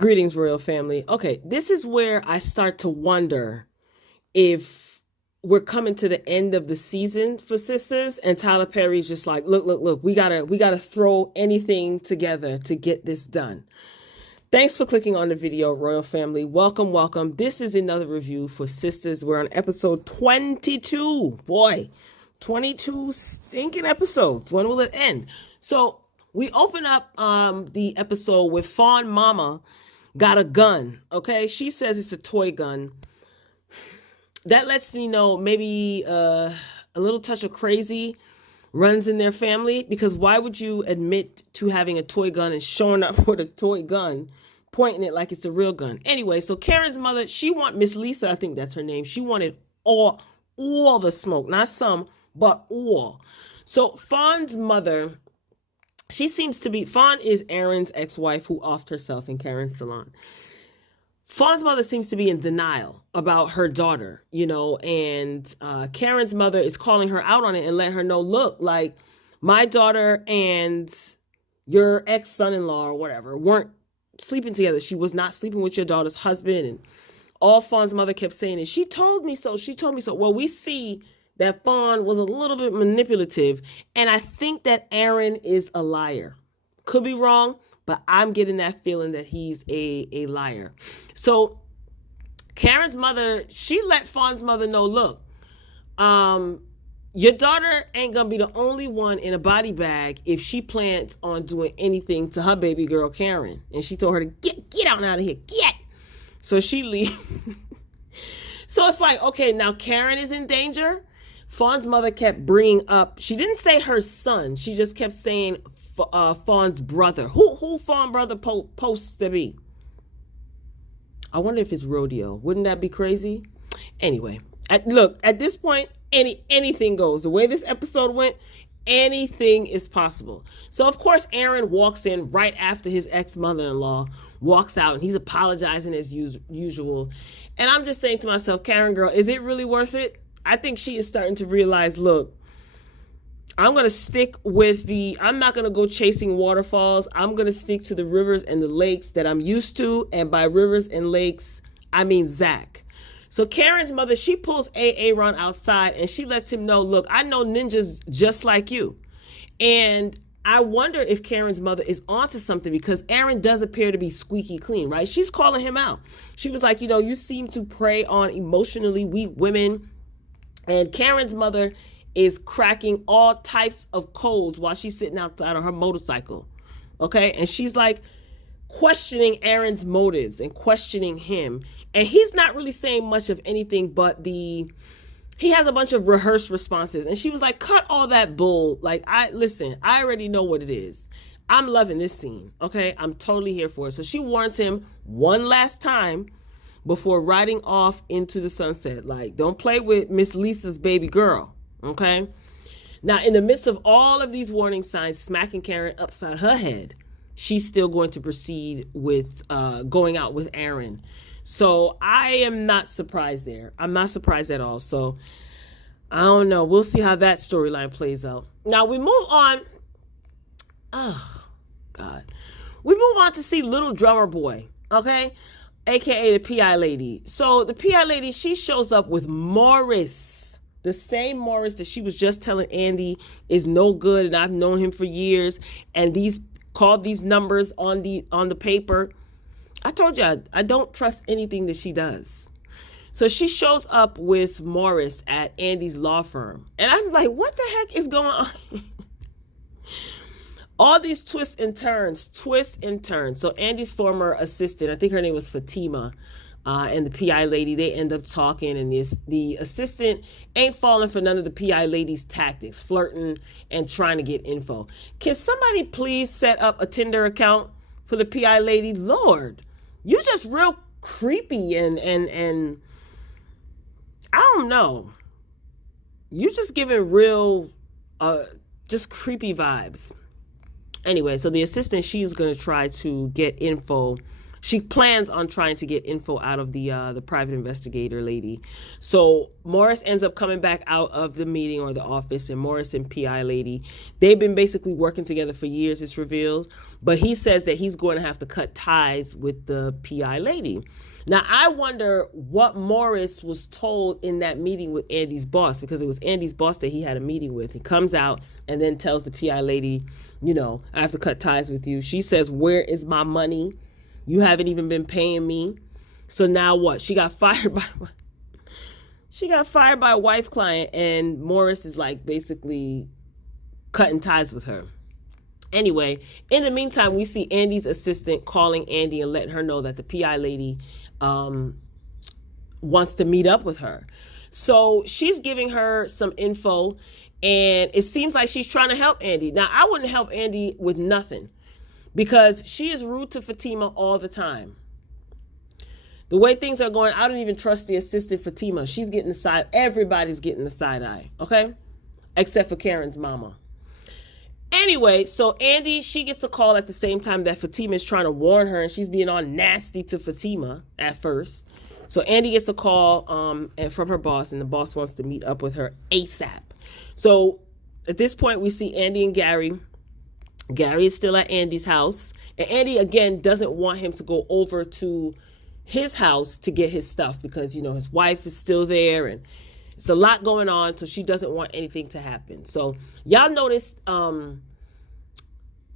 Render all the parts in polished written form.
Greetings, royal family. Okay, this is where I start to wonder if we're coming to the end of the season for Sistas, and Tyler Perry's just like, look, we gotta throw anything together to get this done. Thanks for clicking on the video, royal family. Welcome. This is another review for Sistas. We're on episode 22. Boy, 22 stinking episodes. When will it end? So we open up the episode with Fawn Mama got a gun. Okay, she says it's a toy gun. That lets me know maybe a little touch of crazy runs in their family, because why would you admit to having a toy gun and showing up with a toy gun, pointing it like it's a real gun? Anyway, so Karen's mother, she want Miss Lisa, I think that's her name. She wanted all the smoke, not some, but all. So Fawn's mother, she seems to be, Fawn is Aaron's ex-wife who offed herself in Karen's salon. Fawn's mother seems to be in denial about her daughter, and Karen's mother is calling her out on it and letting her know, look, like, my daughter and your ex-son-in-law or whatever weren't sleeping together. She was not sleeping with your daughter's husband. And all Fawn's mother kept saying is, she told me so. Well, we see that Fawn was a little bit manipulative, and I think that Aaron is a liar. Could be wrong, but I'm getting that feeling that he's a liar. So Karen's mother, she let Fawn's mother know, look, your daughter ain't gonna be the only one in a body bag if she plans on doing anything to her baby girl Karen. And she told her to get out of here, get. So she leaves. So it's like, okay, now Karen is in danger. Fawn's mother kept bringing up, she didn't say her son, she just kept saying Fawn's brother. Who Fawn brother posts to be? I wonder if it's Rodeo. Wouldn't that be crazy? Anyway, look, at this point, anything goes. The way this episode went, anything is possible. So of course Aaron walks in right after his ex-mother-in-law walks out, and he's apologizing as usual. And I'm just saying to myself, Karen girl, is it really worth it? I think she is starting to realize, look, I'm going to stick with I'm not going to go chasing waterfalls. I'm going to stick to the rivers and the lakes that I'm used to. And by rivers and lakes, I mean Zach. So Karen's mother, she pulls Aaron outside and she lets him know, look, I know ninjas just like you. And I wonder if Karen's mother is onto something, because Aaron does appear to be squeaky clean, right? She's calling him out. She was like, you seem to prey on emotionally weak women. And Karen's mother is cracking all types of codes while she's sitting outside on her motorcycle. Okay. And she's like questioning Aaron's motives and questioning him. And he's not really saying much of anything, but he has a bunch of rehearsed responses. And she was like, cut all that bull. Like, I already know what it is. I'm loving this scene. Okay. I'm totally here for it. So she warns him one last time before riding off into the sunset. Like, don't play with Miss Lisa's baby girl, okay? Now, in the midst of all of these warning signs smacking Karen upside her head, she's still going to proceed with going out with Aaron. So I am not surprised there. I'm not surprised at all. So I don't know. We'll see how that storyline plays out. Now we move on. Oh, God. We move on to see Little Drummer Boy, okay? AKA the PI lady. So the PI lady, she shows up with Morris, the same Morris that she was just telling Andi is no good, and I've known him for years, and called these numbers on the paper. I told you I don't trust anything that she does. So she shows up with Morris at Andi's law firm, and I'm like, what the heck is going on? All these twists and turns. So Andi's former assistant, I think her name was Fatima, and the PI lady, they end up talking, and the assistant ain't falling for none of the PI lady's tactics, flirting and trying to get info. Can somebody please set up a Tinder account for the PI lady? Lord, you just real creepy and I don't know. You just giving real, just creepy vibes. Anyway, so the assistant, she's going to try to get info She plans on trying to get info out of the private investigator lady. So Morris ends up coming back out of the meeting or the office, and Morris and PI lady, they've been basically working together for years, it's revealed. But he says that he's going to have to cut ties with the PI lady. Now, I wonder what Morris was told in that meeting with Andy's boss, because it was Andy's boss that he had a meeting with. He comes out and then tells the PI lady, you know, I have to cut ties with you. She says, where is my money? You haven't even been paying me. So now what? She got fired by a wife client, and Morris is like basically cutting ties with her. Anyway, in the meantime, we see Andy's assistant calling Andi and letting her know that the PI lady wants to meet up with her. So she's giving her some info, and it seems like she's trying to help Andi. Now, I wouldn't help Andi with nothing, because she is rude to Fatima all the time. The way things are going, I don't even trust the assistant Fatima. She's getting the side, everybody's getting the side eye, okay? Except for Karen's mama. Anyway, so Andi, she gets a call at the same time that Fatima is trying to warn her, and she's being all nasty to Fatima at first. So Andi gets a call from her boss, and the boss wants to meet up with her ASAP. So at this point, we see Andi and Gary. Gary is still at Andi's house, and Andi, again, doesn't want him to go over to his house to get his stuff, because, you know, his wife is still there, and it's a lot going on, so she doesn't want anything to happen. So y'all noticed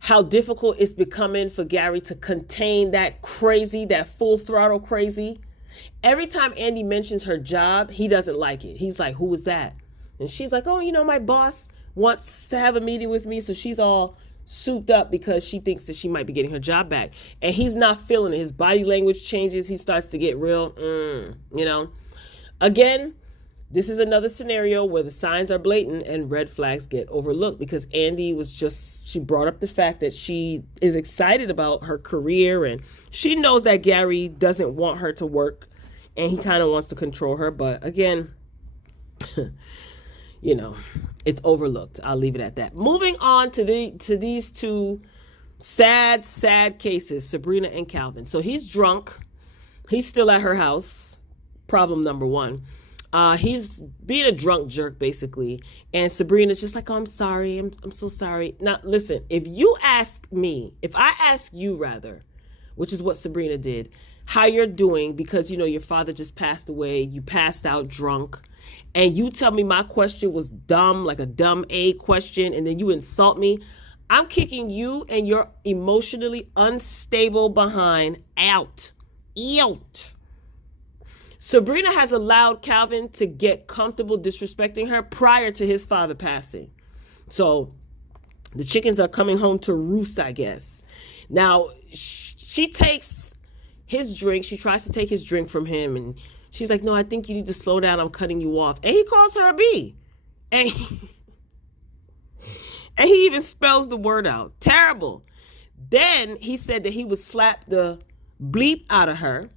how difficult it's becoming for Gary to contain that crazy, that full throttle crazy. Every time Andi mentions her job, he doesn't like it. He's like, who was that? And she's like, oh, you know, my boss wants to have a meeting with me. So she's all souped up because she thinks that she might be getting her job back. And he's not feeling it. His body language changes. He starts to get real, you know. Again, this is another scenario where the signs are blatant and red flags get overlooked, because Andi she brought up the fact that she is excited about her career, and she knows that Gary doesn't want her to work, and he kind of wants to control her. But again, you know, it's overlooked. I'll leave it at that. Moving on to these two sad cases, Sabrina and Calvin. So he's drunk. He's still at her house. Problem number one. He's being a drunk jerk, basically. And Sabrina's just like, oh, I'm sorry. I'm so sorry. Now, listen, if I ask you rather, which is what Sabrina did, how you're doing, because, you know, your father just passed away, you passed out drunk, and you tell me my question was dumb, like a dumb A question, and then you insult me, I'm kicking you and your emotionally unstable behind out. Sabrina has allowed Calvin to get comfortable disrespecting her prior to his father passing. So the chickens are coming home to roost, I guess. Now, she takes his drink. She tries to take his drink from him, and she's like, no, I think you need to slow down. I'm cutting you off. And he calls her a B. And he even spells the word out. Terrible. Then he said that he would slap the bleep out of her.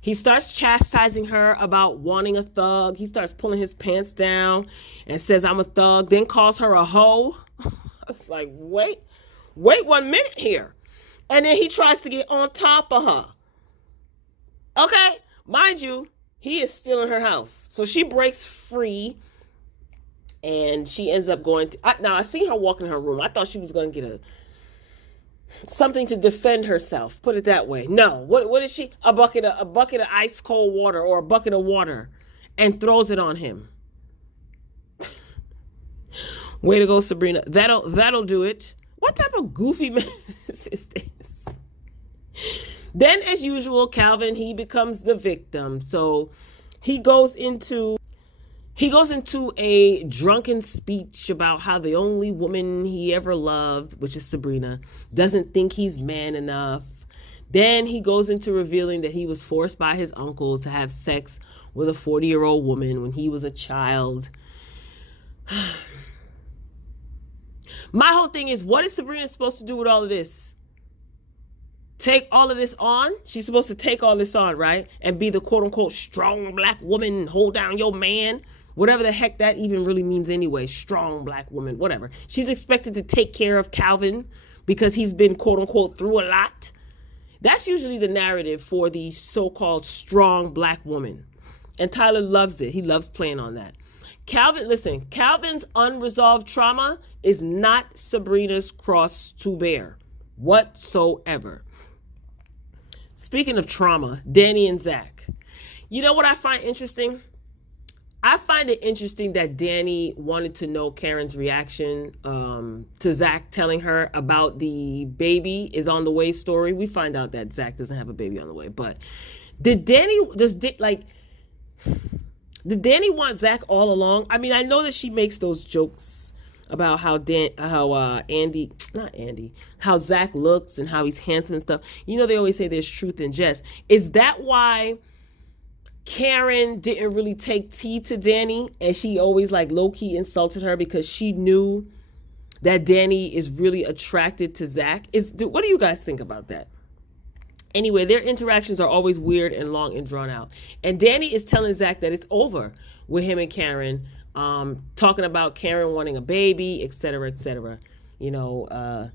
He starts chastising her about wanting a thug. He starts pulling his pants down and says, I'm a thug, then calls her a hoe. I was like, wait 1 minute here. And then he tries to get on top of her. Okay, mind you, he is still in her house. So she breaks free, and she ends up going to, now I seen her walk in her room. I thought she was going to get something to defend herself, put it that way. No, what is she? A bucket of ice cold water, or a bucket of water, and throws it on him. Way to go, Sabrina. That'll do it. What type of goofy mess is this? Then, as usual, Calvin, he becomes the victim. So he goes into a drunken speech about how the only woman he ever loved, which is Sabrina, doesn't think he's man enough. Then he goes into revealing that he was forced by his uncle to have sex with a 40-year-old woman when he was a child. My whole thing is, what is Sabrina supposed to do with all of this? Take all of this on? She's supposed to take all this on, right? And be the quote-unquote strong black woman, hold down your man. Whatever the heck that even really means anyway. Strong black woman, whatever. She's expected to take care of Calvin because he's been quote-unquote through a lot. That's usually the narrative for the so-called strong black woman. And Tyler loves it. He loves playing on that. Calvin's unresolved trauma is not Sabrina's cross to bear whatsoever. Speaking of trauma, Danni and Zach. You know what I find interesting? I find it interesting that Danni wanted to know Karen's reaction to Zach telling her about the baby is on the way story. We find out that Zach doesn't have a baby on the way, but did Danni want Zach all along? I mean, I know that she makes those jokes about how Zach looks and how he's handsome and stuff. You know, they always say there's truth in jest. Is that why Karen didn't really take tea to Danni, and she always like low-key insulted her because she knew that Danni is really attracted to Zach? What do you guys think about that? Anyway, their interactions are always weird and long and drawn out. And Danni is telling Zach that it's over with him and Karen, talking about Karen wanting a baby, etc., etc. You know,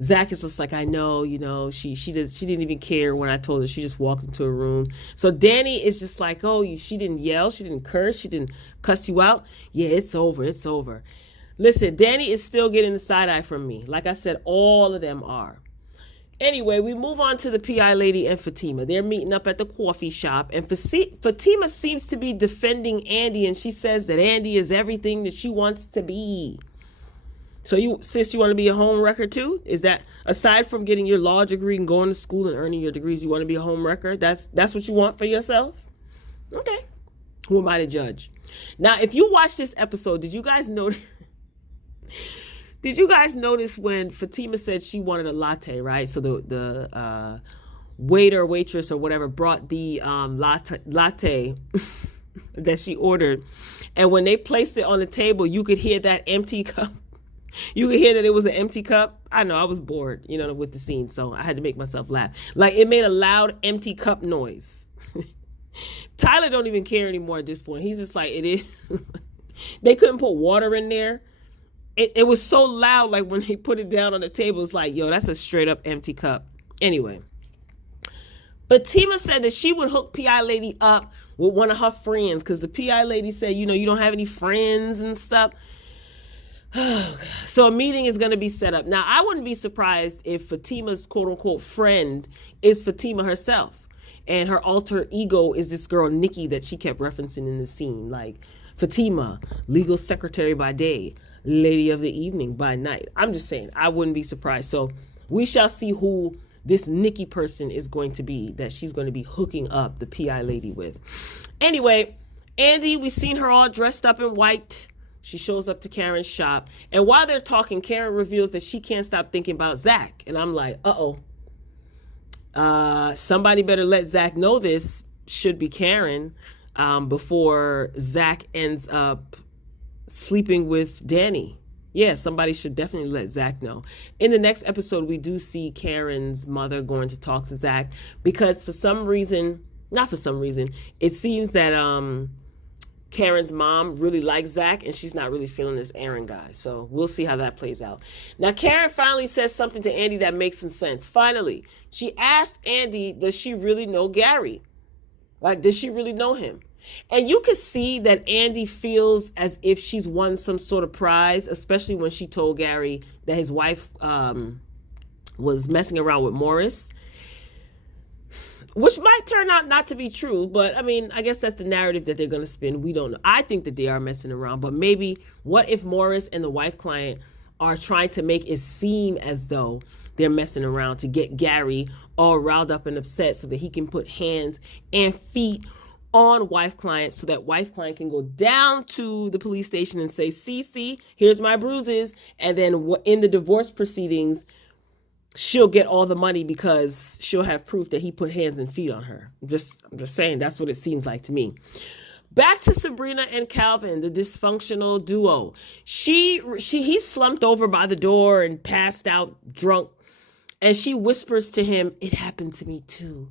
Zach is just like, I know, you know, she didn't even care when I told her. She just walked into a room. So Danni is just like, oh, she didn't yell, she didn't curse, she didn't cuss you out. Yeah, it's over, it's over. Listen, Danni is still getting the side eye from me. Like I said, all of them are. Anyway, we move on to the PI lady and Fatima. They're meeting up at the coffee shop, and Fatima seems to be defending Andi, and she says that Andi is everything that she wants to be. So you want to be a home wrecker too? Is that, aside from getting your law degree and going to school and earning your degrees, you want to be a home wrecker? That's what you want for yourself? Okay. Who am I to judge? Now, if you watch this episode, did you guys notice when Fatima said she wanted a latte, right? So the waiter, waitress, or whatever brought the latte that she ordered, and when they placed it on the table, you could hear that empty cup. You could hear that it was an empty cup. I know, I was bored, you know, with the scene, so I had to make myself laugh. Like, it made a loud empty cup noise. Tyler don't even care anymore at this point. He's just like, it is. They couldn't put water in there. It was so loud, like when they put it down on the table, it's like, yo, that's a straight up empty cup. Anyway, Fatima said that she would hook PI lady up with one of her friends, because the PI lady said, you know, you don't have any friends and stuff. So a meeting is going to be set up. Now, I wouldn't be surprised if Fatima's quote-unquote friend is Fatima herself, and her alter ego is this girl Nikki that she kept referencing in the scene, like Fatima, legal secretary by day, lady of the evening by night. I'm just saying, I wouldn't be surprised. So we shall see who this Nikki person is going to be that she's going to be hooking up the PI lady with. Anyway, Andi, we've seen her all dressed up in white. She shows up to Karen's shop, and while they're talking, Karen reveals that she can't stop thinking about Zach. And I'm like, somebody better let Zach know this, should be Karen, before Zach ends up sleeping with Danni. Yeah, somebody should definitely let Zach know. In the next episode, we do see Karen's mother going to talk to Zach, because it seems that Karen's mom really likes Zach, and she's not really feeling this Aaron guy. So we'll see how that plays out. Now, Karen finally says something to Andi that makes some sense. Finally, she asked Andi, does she really know Gary? Like, does she really know him? And you can see that Andi feels as if she's won some sort of prize, especially when she told Gary that his wife was messing around with Morris, which might turn out not to be true. But I mean, I guess that's the narrative that they're going to spin. We don't know. I think that they are messing around, but maybe what if Morris and the wife client are trying to make it seem as though they're messing around to get Gary all riled up and upset so that he can put hands and feet on wife client, so that wife client can go down to the police station and say, see, here's my bruises. And then in the divorce proceedings, she'll get all the money because she'll have proof that he put hands and feet on her. I'm just saying, that's what it seems like to me. Back to Sabrina and Calvin, the dysfunctional duo. He slumped over by the door and passed out drunk. And she whispers to him, it happened to me too.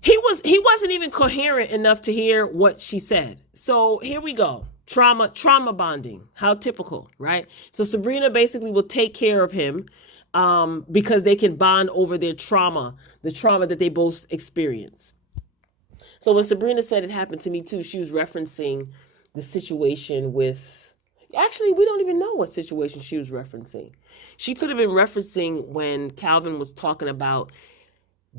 He wasn't even coherent enough to hear what she said. So here we go. Trauma bonding. How typical, right? So Sabrina basically will take care of him because they can bond over their trauma, the trauma that they both experience. So when Sabrina said it happened to me too, she was referencing the situation with, actually, we don't even know what situation she was referencing. She could have been referencing when Calvin was talking about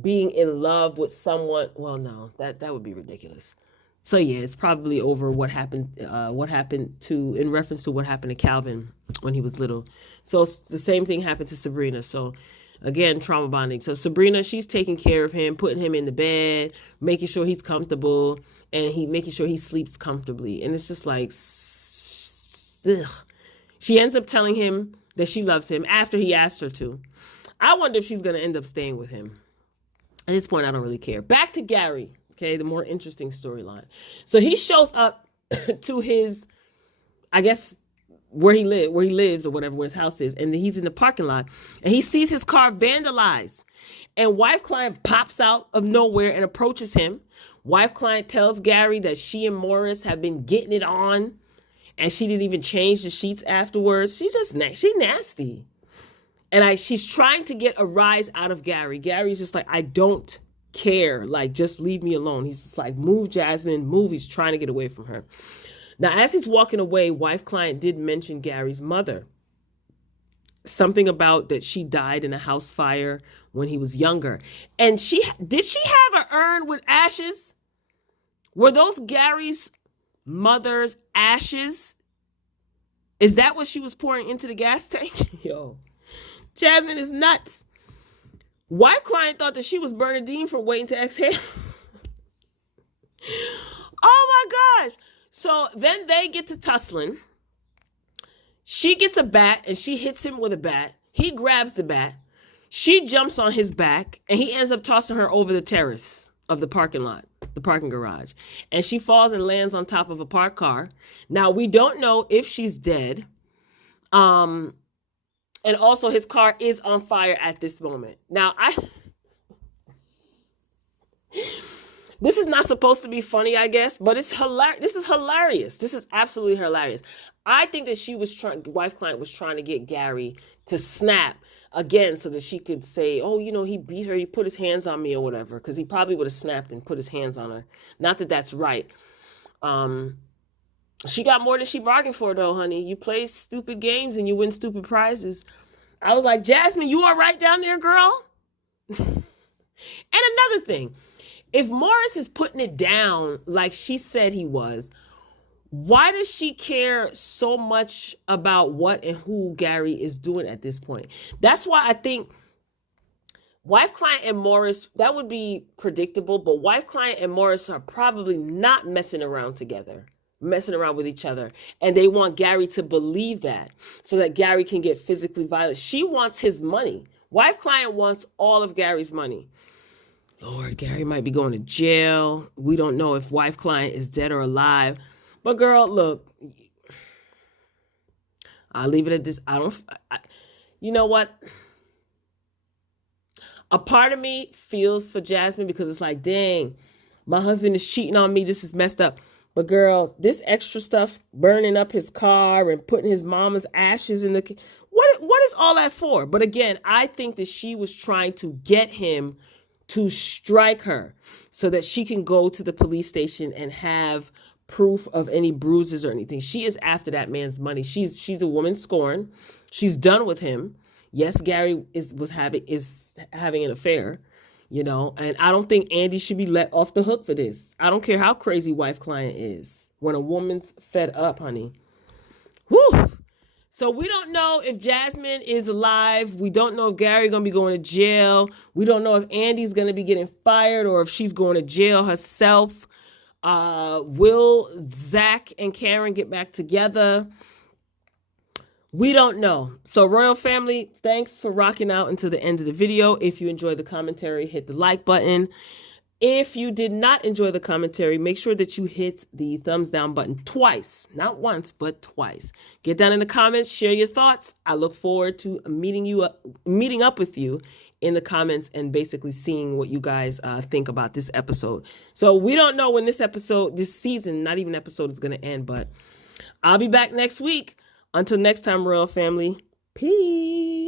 being in love with someone. Well, no, that would be ridiculous. So yeah, it's probably over in reference to what happened to Calvin when he was little. So the same thing happened to Sabrina. So again, trauma bonding. So Sabrina, she's taking care of him, putting him in the bed, making sure he's comfortable, and making sure he sleeps comfortably. And it's just like, ugh. She ends up telling him that she loves him after he asked her to. I wonder if she's going to end up staying with him. At this point, I don't really care. Back to Gary, okay, the more interesting storyline. So he shows up to his, I guess, where he lives or whatever, where his house is, and he's in the parking lot, and he sees his car vandalized. And wife client pops out of nowhere and approaches him. Wife client tells Gary that she and Morris have been getting it on, and she didn't even change the sheets afterwards. She's nasty. And she's trying to get a rise out of Gary. Gary's just like, I don't care. Like, just leave me alone. He's just like, move, Jasmine, move. He's trying to get away from her. Now, as he's walking away, wife client did mention Gary's mother. Something about that she died in a house fire when he was younger. And did she have an urn with ashes? Were those Gary's mother's ashes? Is that what she was pouring into the gas tank? Yo, Jasmine is nuts. Wife client thought that she was Bernadine for waiting to exhale. Oh my gosh. So then they get to tussling. She gets a bat and she hits him with a bat. He grabs the bat. She jumps on his back and he ends up tossing her over the terrace of the parking lot, the parking garage. And she falls and lands on top of a parked car. Now, we don't know if she's dead. And also his car is on fire at this moment. Now, this is not supposed to be funny, I guess, but it's hilarious. This is hilarious. This is absolutely hilarious. I think that wife client was trying to get Gary to snap again so that she could say, oh, he beat her. He put his hands on me or whatever, because he probably would have snapped and put his hands on her. Not that that's right. She got more than she bargained for, though, honey. You play stupid games and you win stupid prizes. I was like, Jasmine, you all right down there, girl? And another thing. If Morris is putting it down like she said he was, why does she care so much about what and who Gary is doing at this point? That's why I think wife client and Morris, that would be predictable, but wife client and Morris are probably not messing around with each other. And they want Gary to believe that so that Gary can get physically violent. She wants his money. Wife client wants all of Gary's money. Lord, Gary might be going to jail. We don't know if wife client is dead or alive. But girl, look, I'll leave it at this. You know what? A part of me feels for Jasmine because it's like, dang, my husband is cheating on me. This is messed up. But girl, this extra stuff, burning up his car and putting his mama's ashes in the... What is all that for? But again, I think that she was trying to get him to strike her so that she can go to the police station and have proof of any bruises or anything. She is after that man's money. She's a woman scorned. She's done with him. Yes, Gary is having an affair, and I don't think Andi should be let off the hook for this. I don't care how crazy wife client is. When a woman's fed up, honey. Whew. So we don't know if Jasmine is alive. We don't know if Gary's going to be going to jail. We don't know if Andi's going to be getting fired or if she's going to jail herself. Will Zach and Karen get back together? We don't know. So Royal Family, thanks for rocking out until the end of the video. If you enjoyed the commentary, hit the like button. If you did not enjoy the commentary, make sure that you hit the thumbs down button twice. Not once, but twice. Get down in the comments, share your thoughts. I look forward to meeting up with you in the comments and basically seeing what you guys think about this episode. So we don't know when this season, not even episode, is going to end, but I'll be back next week. Until next time, Royal Family, peace.